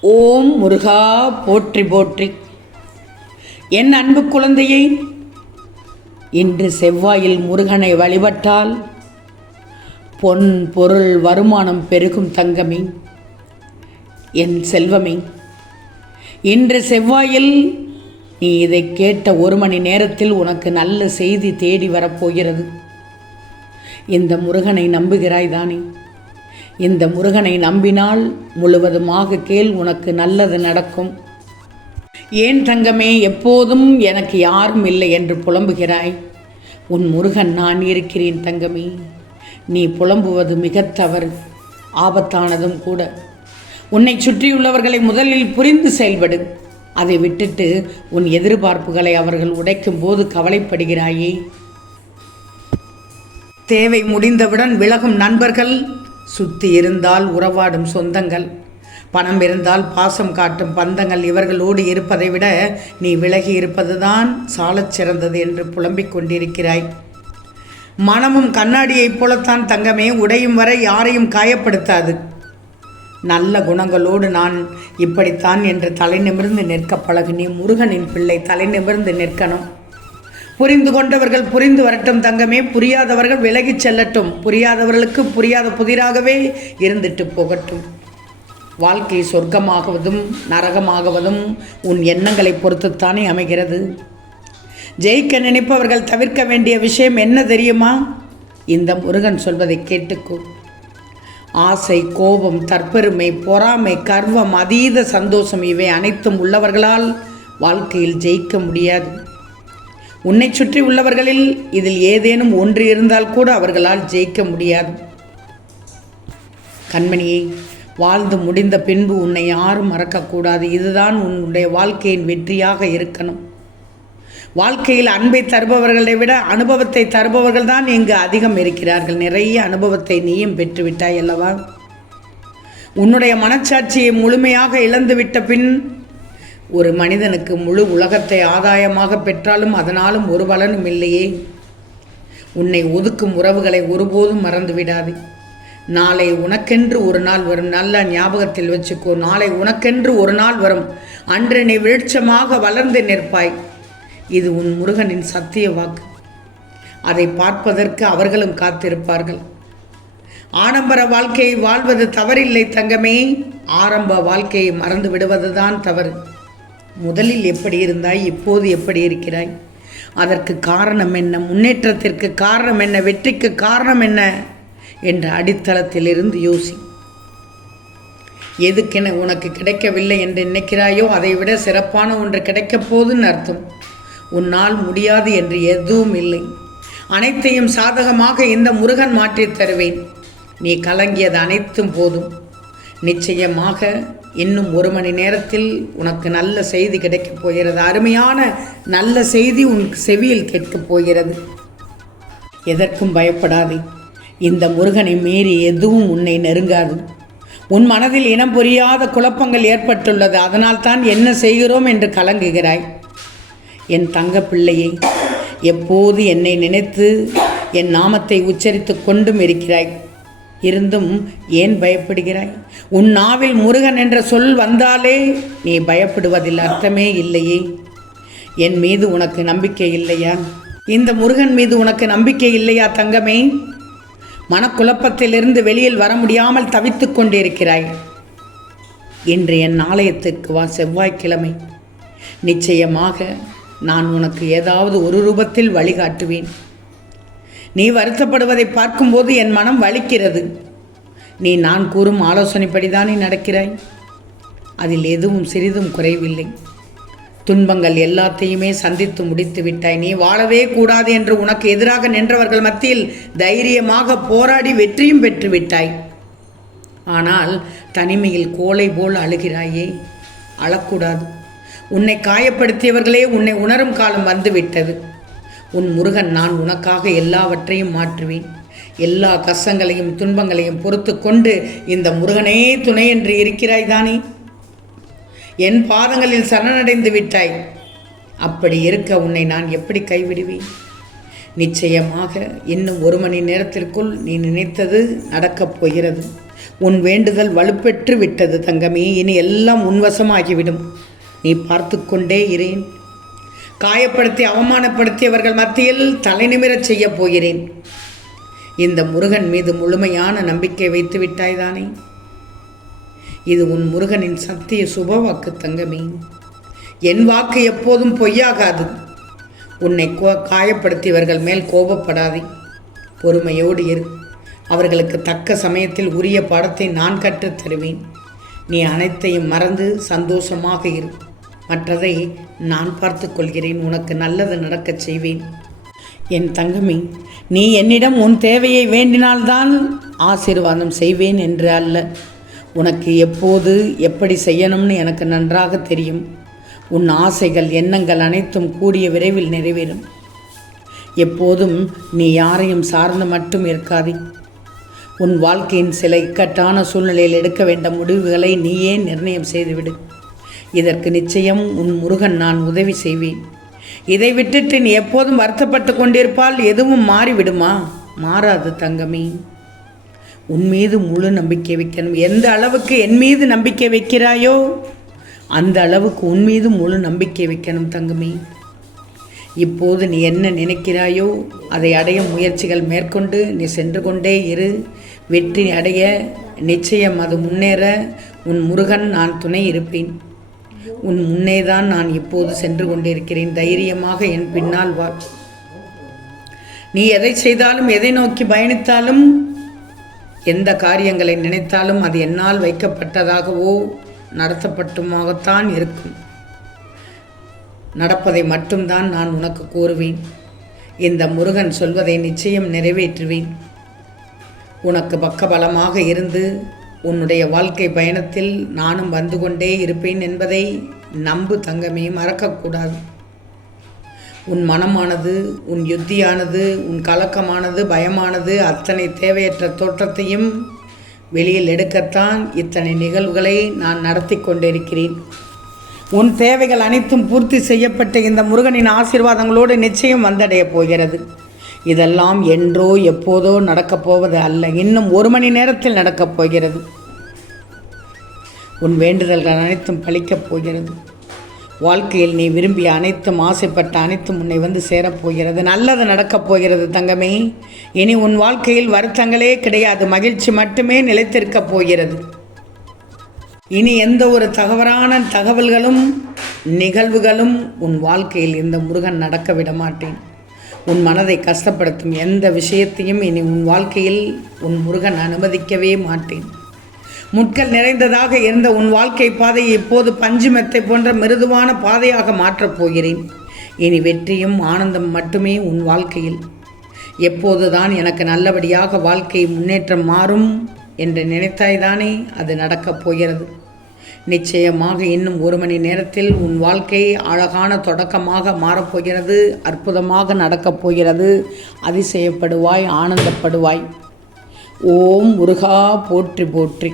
ஓம் முருகா போற்றி போற்றி. என் அன்பு குழந்தையை இன்று செவ்வாயில் முருகனை வழிபட்டால் பொன் பொருள் வருமானம் பெருகும் தங்கமே. என் செல்வமே இன்று செவ்வாயில் நீ இதை கேட்ட ஒரு மணி நேரத்தில் உனக்கு நல்ல செய்தி தேடி வரப்போகிறது. இந்த முருகனை நம்புகிறாய் தானே? இந்த முருகனை நம்பினால் முழுவதுமாக கேள் உனக்கு நல்லது நடக்கும். ஏன் தங்கமே எப்போதும் எனக்கு யாரும் இல்லை என்று புலம்புகிறாய்? உன் முருகன் நான் இருக்கிறேன் தங்கமே. நீ புலம்புவது மிகத் தவறு ஆபத்தானதும் கூட. உன்னை சுற்றியுள்ளவர்களை முதலில் புரிந்து செயல்படு. அதை விட்டுட்டு உன் எதிர்பார்ப்புகளை அவர்கள் உடைக்கும் போது கவலைப்படுகிறாயே. தேவை முடிந்தவுடன் விலகும் நண்பர்கள் சுத்தி இருந்தால் உறவாடும் சொந்தங்கள். பணம் இருந்தால் பாசம் காட்டும் பந்தங்கள். இவர்களோடு இருப்பதை விட நீ விலகி இருப்பதுதான் சாலச் சிறந்தது என்று புலம்பிக் கொண்டிருக்கிறாய். மனமும் கண்ணாடியைப் போலத்தான் தங்கமே. உடையும் வரை யாரையும் காயப்படுத்தாது. நல்ல குணங்களோடு நான் இப்படித்தான் என்று தலை நிமிர்ந்து நிற்க பழகு நீ முருகனின் பிள்ளை தலை நிமிர்ந்து நிற்கணும். புரிந்து கொண்டவர்கள் புரிந்து வரட்டும் தங்கமே. புரியாதவர்கள் விலகிச் செல்லட்டும். புரியாதவர்களுக்கு புரியாத புதிராகவே இருந்துட்டு போகட்டும். வாழ்க்கை சொர்க்கமாகுவதும் நரகமாகுவதும் உன் எண்ணங்களை பொறுத்துத்தானே அமைகிறது. ஜெயிக்க நினைப்பவர்கள் தவிர்க்க வேண்டிய விஷயம் என்ன தெரியுமா? இந்த முருகன் சொல்வதை கேட்டுக்கோ. ஆசை கோபம் தற்பெருமை பொறாமை கர்வம் அதீத சந்தோஷம் இவை அனைத்தும் உள்ளவர்களால் வாழ்க்கையில் ஜெயிக்க முடியாது. உன்னை சுற்றி உள்ளவர்களில் இதில் ஏதேனும் ஒன்று இருந்தால் கூட அவர்களால் ஜெயிக்க முடியாது. கண்மணியே வாழ்ந்து முடிந்த பின்பு உன்னை யாரும் மறக்கக்கூடாது. இதுதான் உன்னுடைய வாழ்க்கையின் வெற்றியாக இருக்கணும். வாழ்க்கையில் அன்பை தருபவர்களை விட அனுபவத்தை தருபவர்கள் தான் இங்கு அதிகம் இருக்கிறார்கள். நிறைய அனுபவத்தை நீயும் பெற்றுவிட்டாய் அல்லவா? உன்னுடைய மனச்சாட்சியை முழுமையாக இழந்துவிட்ட பின் ஒரு மனிதனுக்கு முழு உலகத்தை ஆதாயமாக பெற்றாலும் அதனாலும் ஒரு பலனும் இல்லையே. உன்னை ஒதுக்கும் உறவுகளை ஒருபோதும் மறந்து விடாது நாளை உனக்கென்று ஒரு நாள் வரும். நல்ல ஞாபகத்தில் வச்சுக்கோ. நாளை உனக்கென்று ஒரு நாள் வரும். அன்று நீ வெளிச்சமாக வளர்ந்து நிற்பாய். இது உன் முருகனின் சத்திய வாக்கு. அதை பார்ப்பதற்கு அவர்களும் காத்திருப்பார்கள். ஆடம்பர வாழ்க்கையை வாழ்வது தவறில்லை தங்கமே. ஆரம்ப வாழ்க்கையை மறந்து விடுவதுதான் தவறு. முதலில் எப்படி இருந்தாய் இப்போது எப்படி இருக்கிறாய்? அதற்கு காரணம் என்ன? முன்னேற்றத்திற்கு காரணம் என்ன? வெற்றிக்கு காரணம் என்ன? என்ற அடித்தளத்திலிருந்து யோசி. எதுக்கென உனக்கு கிடைக்கவில்லை என்று நினைக்கிறாயோ அதை விட சிறப்பான ஒன்று கிடைக்கப் போதுன்னு அர்த்தம். உன்னால் முடியாது என்று எதுவும் இல்லை. அனைத்தையும் சாதகமாக இந்த முருகன் மாற்றித் தருவேன். நீ கலங்கியது அனைத்தும் போதும். நிச்சயமாக இன்னும் ஒரு மணி நேரத்தில் உனக்கு நல்ல செய்தி கிடைக்கப் போகிறது. அருமையான நல்ல செய்தி உன் செவியில் கேட்கப் போகிறது. எதற்கும் பயப்படாதே. இந்த முருகனை மீறி எதுவும் உன்னை நெருங்காது. உன் மனதில் இனம் புரியாத குழப்பங்கள் ஏற்பட்டுள்ளது. அதனால் தான் என்ன செய்கிறோம் என்று கலங்குகிறாய். என் தங்க பிள்ளையை எப்போது என்னை நினைத்து என் நாமத்தை உச்சரித்து கொண்டும் இருக்கிறாய்? இருந்தும் ஏன் பயப்படுகிறாய்? உன் நாவில் முருகன் என்ற சொல் வந்தாலே நீ பயப்படுவதில் அர்த்தமே இல்லையே. என் மீது உனக்கு நம்பிக்கை இல்லையா? இந்த முருகன் மீது உனக்கு நம்பிக்கை இல்லையா தங்கமே? மனக்குழப்பத்திலிருந்து வெளியில் வர முடியாமல் தவித்துக் கொண்டிருக்கிறாய். இன்று என் ஆலயத்துக்கு வா செவ்வாய்க்கிழமை. நிச்சயமாக நான் உனக்கு ஏதாவது ஒரு ரூபத்தில் வழிகாட்டுவேன். நீ வருத்தப்படுவதை பார்க்கும்போது என் மனம் வலிக்கிறது. நீ நான் கூறும் ஆலோசனைப்படிதானே நடக்கிறாய். அதில் எதுவும் சிறிதும் குறைவில்லை. துன்பங்கள் எல்லாத்தையுமே சந்தித்து முடித்து விட்டாய். நீ வாழவே கூடாது என்று உனக்கு எதிராக நின்றவர்கள் மத்தியில் தைரியமாக போராடி வெற்றியும் பெற்று விட்டாய். ஆனால் தனிமையில் கோலை போல் அழுகிறாயே அழக்கூடாது. உன்னை காயப்படுத்தியவர்களே உன்னை உணரும் காலம் வந்துவிட்டது உன் முருகன் நான் உனக்காக எல்லாவற்றையும் மாற்றுவேன். எல்லா கஷ்டங்களையும் துன்பங்களையும் பொறுத்து கொண்டு இந்த முருகனே துணை என்று இருக்கிறாய் தானே? என் பாதங்களில் சரணடைந்து விட்டாய். அப்படி இருக்க உன்னை நான் எப்படி கைவிடுவேன்? நிச்சயமாக இன்னும் ஒரு மணி நேரத்திற்குள் நீ நினைத்தது நடக்கப் போகிறது. உன் வேண்டுதல் வலுப்பெற்று விட்டது தங்கமே. இனி எல்லாம் உன்வசமாகிவிடும். நீ பார்த்து கொண்டே இரேன் காயப்படுத்தி அவமானப்படுத்தியவர்கள் மத்தியில் தலைநிமிரச் செய்யப் போகிறேன். இந்த முருகன் மீது முழுமையான நம்பிக்கை வைத்து விட்டாய்தானே இது உன் முருகனின் சத்திய சுபவாக்கு தங்கமே. என் வாக்கு எப்போதும் பொய்யாகாது. உன்னை கோ- காயப்படுத்தியவர்கள் மேல் கோபப்படாதே. பொறுமையோடு இரு. அவர்களுக்கு தக்க சமயத்தில் உரிய பாடத்தை நான் கற்றுத் தருவேன். நீ அனைத்தையும் மறந்து சந்தோஷமாக இரு. மற்றதை நான் பார்த்து கொள்கிறேன். உனக்கு நல்லது நடக்கச் செய்வேன். என் தங்கமி நீ என்னிடம் உன் தேவையை வேண்டினால்தான் ஆசீர்வாதம் செய்வேன் என்று அல்ல. உனக்கு எப்போது எப்படி செய்யணும்னு எனக்கு நன்றாக தெரியும். உன் ஆசைகள் எண்ணங்கள் அனைத்தும் கூடிய விரைவில் நிறைவேறும். எப்போதும் நீ யாரையும் சார்ந்து மட்டும் இருக்காதே. உன் வாழ்க்கையின் சில இக்கட்டான சூழ்நிலையில் எடுக்க வேண்ட முடிவுகளை நீயே நிர்ணயம் செய்துவிடு. இதற்கு நிச்சயம் உன் முருகன் நான் உதவி செய்வேன். இதை விட்டுட்டு நீ எப்போதும் வருத்தப்பட்டு கொண்டிருப்பால் எதுவும் மாறிவிடுமா? மாறாது தங்கமே. உன் மீது முழு நம்பிக்கை வைக்கணும். எந்த அளவுக்கு என் மீது நம்பிக்கை வைக்கிறாயோ அந்த அளவுக்கு உன் மீது முழு நம்பிக்கை வைக்கணும் தங்கமே. இப்போது நீ என்ன நினைக்கிறாயோ அதை அடைய முயற்சிகள் மேற்கொண்டு நீ சென்று கொண்டே இரு. வெற்றி அடைய நிச்சயம் அது முன்னேற உன் முருகன் நான் துணை இருப்பேன். உன் முன்னேதான் நான் இப்போது சென்று கொண்டிருக்கிறேன். தைரியமாக என் பின்னால் வா. நீ எதை செய்தாலும் எதை நோக்கி பயணித்தாலும் எந்த காரியங்களை நினைத்தாலும் அது என்னால் வைக்கப்பட்டதாகவோ நடத்தப்பட்டுமாகத்தான் இருக்கும். நடப்பதை மட்டும்தான் நான் உனக்கு கூறுவேன். இந்த முருகன் சொல்வதை நிச்சயம் நிறைவேற்றுவேன். உனக்கு பக்கபலமாக இருந்து உன்னுடைய வாழ்க்கை பயணத்தில் நானும் வந்து கொண்டே இருப்பேன் என்பதை நம்பு தங்கமே மறக்கக்கூடாது. உன் மனமானது உன் யுத்தியானது உன் கலக்கமானது பயமானது அத்தனை தேவையற்ற தோற்றத்தையும் வெளியில் எடுக்கத்தான் இத்தனை நிகழ்வுகளை நான் நடத்தி கொண்டிருக்கிறேன். உன் தேவைகள் அனைத்தும் பூர்த்தி செய்யப்பட்ட இந்த முருகனின் ஆசீர்வாதங்களோடு நிச்சயம் வந்தடையப் போகிறது. இதெல்லாம் என்றோ எப்போதோ நடக்கப் போவது அல்ல. இன்னும் ஒரு மணி நேரத்தில் நடக்கப் போகிறது. உன் வேண்டுதல்கள் அனைத்தும் பழிக்கப் போகிறது. வாழ்க்கையில் நீ விரும்பிய அனைத்தும் ஆசைப்பட்ட அனைத்தும் உன்னை வந்து சேரப்போகிறது நல்லது நடக்கப் போகிறது தங்கமே. இனி உன் வாழ்க்கையில் வருத்தங்களே கிடையாது. மகிழ்ச்சி மட்டுமே நிலைத்திருக்கப் போகிறது. இனி எந்த ஒரு தகவலான தகவல்களும் நிகழ்வுகளும் உன் வாழ்க்கையில் இந்த முருகன் நடக்க விட மாட்டேன் உன் மனதை கஷ்டப்படுத்தும் எந்த விஷயத்தையும் இனி உன் வாழ்க்கையில் உன் முருகன் அனுமதிக்கவே மாட்டேன். முட்கள் நிறைந்ததாக இருந்த உன் வாழ்க்கை பாதையை இப்போது பஞ்சு மெத்தை போன்ற மிருதுவான பாதையாக மாற்றப் போகிறேன். இனி வெற்றியும் ஆனந்தம் மட்டுமே உன் வாழ்க்கையில். எப்போதுதான் எனக்கு நல்லபடியாக வாழ்க்கை முன்னேற்றம் மாறும் என்று நினைத்தாய்தானே அது நடக்கப் போகிறது. நிச்சயமாக இன்னும் ஒரு மணி நேரத்தில் உன் வாழ்க்கை அழகான தொடக்கமாக மாறப்போகிறது அற்புதமாக நடக்கப் போகிறது. அதிசயப்படுவாய் ஆனந்தப்படுவாய். ஓம் முருகா போற்றி போற்றி.